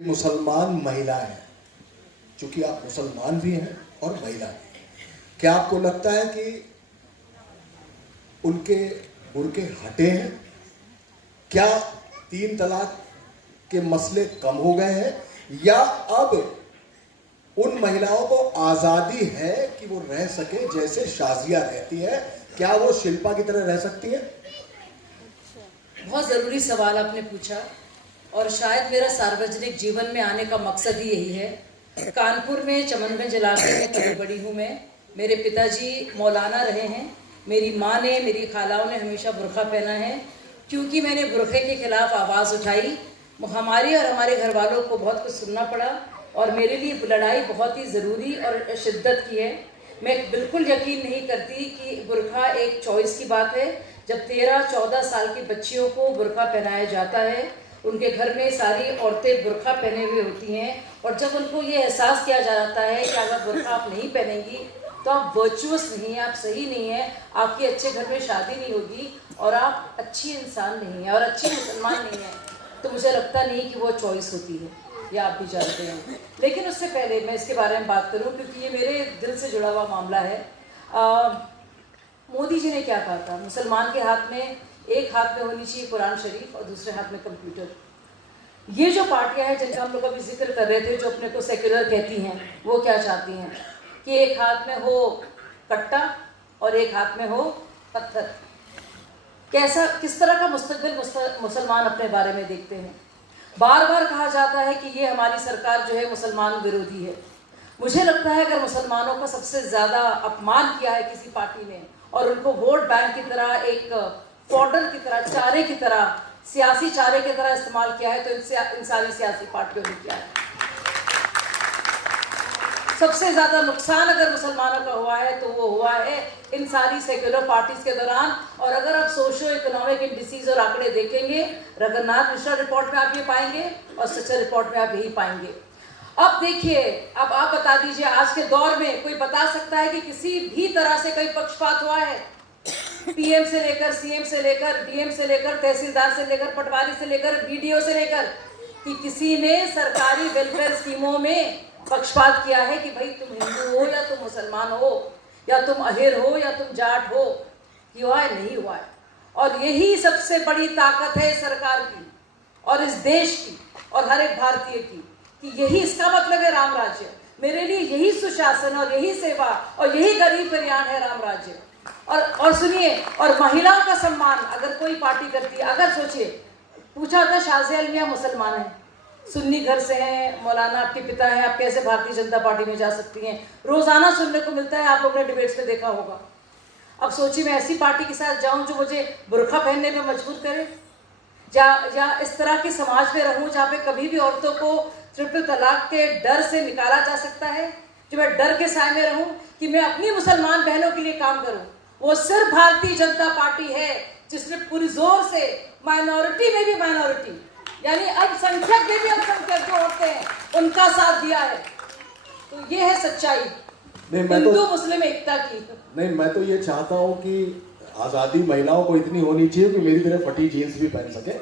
मुसलमान महिला है, क्योंकि आप मुसलमान भी हैं और महिला भी हैं। क्या आपको लगता है कि उनके बुर्के हटे हैं? क्या 3 तलाक के मसले कम हो गए हैं, या अब उन महिलाओं को आज़ादी है कि वो रह सके जैसे शाजिया रहती है? क्या वो शिल्पा की तरह रह सकती है? बहुत ज़रूरी सवाल आपने पूछा और शायद मेरा सार्वजनिक जीवन में आने का मकसद ही यही है। कानपुर में चमनगंज इलाके में पली बड़ी हूँ मैं। मेरे पिताजी मौलाना रहे हैं। मेरी माँ ने, मेरी खालाओं ने हमेशा बुर्का पहना है। क्योंकि मैंने बुर्के के खिलाफ आवाज़ उठाई, हमारे और हमारे घर वालों को बहुत कुछ सुनना पड़ा और मेरे लिए लड़ाई बहुत ही ज़रूरी और शिद्दत की है। मैं बिल्कुल यकीन नहीं करती कि बुर्का एक चॉइस की बात है। जब 13-14 साल की बच्चियों को बुर्का पहनाया जाता है, उनके घर में सारी औरतें बुर्का पहने हुए होती हैं और जब उनको ये एहसास किया जाता है कि अगर बुर्का आप नहीं पहनेंगी तो आप वर्चुअस नहीं हैं, आप सही नहीं हैं, आपके अच्छे घर में शादी नहीं होगी और आप अच्छी इंसान नहीं हैं और अच्छी मुसलमान नहीं हैं, तो मुझे लगता नहीं कि वो चॉइस होती है, या आप भी जानते हैं। लेकिन उससे पहले मैं इसके बारे में बात करूं क्योंकि ये मेरे दिल से जुड़ा हुआ मामला है। मोदी जी ने क्या कहा था, मुसलमान के हाथ में एक हाथ में होनी चाहिए कुरान शरीफ और दूसरे हाथ में कंप्यूटर। ये जो पार्टियां हैं जिनका हम लोग अभी जिक्र कर रहे थे, जो अपने को सेक्युलर कहती हैं, वो क्या चाहती हैं कि एक हाथ में हो कट्टा और एक हाथ में हो पत्थर। किस तरह का मुस्तकबिल मुसलमान अपने बारे में देखते हैं? बार बार कहा जाता है कि ये हमारी सरकार जो है मुसलमान विरोधी है। मुझे लगता है अगर मुसलमानों का सबसे ज़्यादा अपमान किया है किसी पार्टी ने और उनको वोट बैंक की तरह, एक फॉडर की तरह, चारे की तरह, सियासी चारे की तरह इस्तेमाल किया है, तो इन सारी सियासी पार्टियों ने किया है। सबसे ज़्यादा नुकसान अगर मुसलमानों का हुआ है तो वो हुआ है इन सारी सेक्युलर पार्टीज के दौरान। और अगर आप सोशो इकोनॉमिक इंडिसीज और आंकड़े देखेंगे, रघुनाथ मिश्रा रिपोर्ट में आप ये पाएंगे और सच्चा रिपोर्ट में आप यही पाएंगे। अब देखिए, अब आप बता दीजिए, आज के दौर में कोई बता सकता है कि किसी भी तरह से कोई पक्षपात हुआ है? पीएम से लेकर, सीएम से लेकर, डीएम से लेकर, तहसीलदार से लेकर, पटवारी से लेकर, बीडीओ से लेकर, कि किसी ने सरकारी वेलफेयर स्कीमों में पक्षपात किया है कि भाई तुम हिंदू हो या तुम मुसलमान हो, या तुम अहिर हो या तुम जाट हो? हुआ है? नहीं हुआ है। और यही सबसे बड़ी ताकत है सरकार की और इस देश की और हर एक भारतीय की, कि यही इसका मतलब है राम राज्य। मेरे लिए यही सुशासन और यही सेवा और यही गरीब कल्याण है राम राज्य। और सुनिए, और महिलाओं का सम्मान अगर कोई पार्टी करती है, अगर सोचिए, पूछा था शाजिया अलमिया मुसलमान है, सुन्नी घर से हैं, मौलाना आपके पिता हैं, आप कैसे भारतीय जनता पार्टी में जा सकती हैं? रोजाना सुनने को मिलता है, आप लोगों ने डिबेट्स में देखा होगा। अब सोचिए मैं ऐसी पार्टी के साथ जाऊं जो मुझे बुर्का पहनने पे मजबूर करे, या इस तरह के समाज में रहूं जहाँ पे कभी भी औरतों को ट्रिपल तलाक के डर से निकाला जा सकता है, जो मैं डर के साए में रहूं कि मैं अपनी मुसलमान बहनों के लिए काम करूं। वो सिर्फ भारतीय जनता पार्टी है जिसने पूरी जोर से माइनॉरिटी में भी माइनॉरिटी, यानी अल्पसंख्यक में भी अल्पसंख्यक जो होते हैं, उनका साथ दिया है। तो ये है सच्चाई हिंदू मुस्लिम एकता की। नहीं, मैं तो ये चाहता हूँ कि आज़ादी महिलाओं को इतनी होनी चाहिए कि मेरी तरह फटी जीन्स भी पहन सके।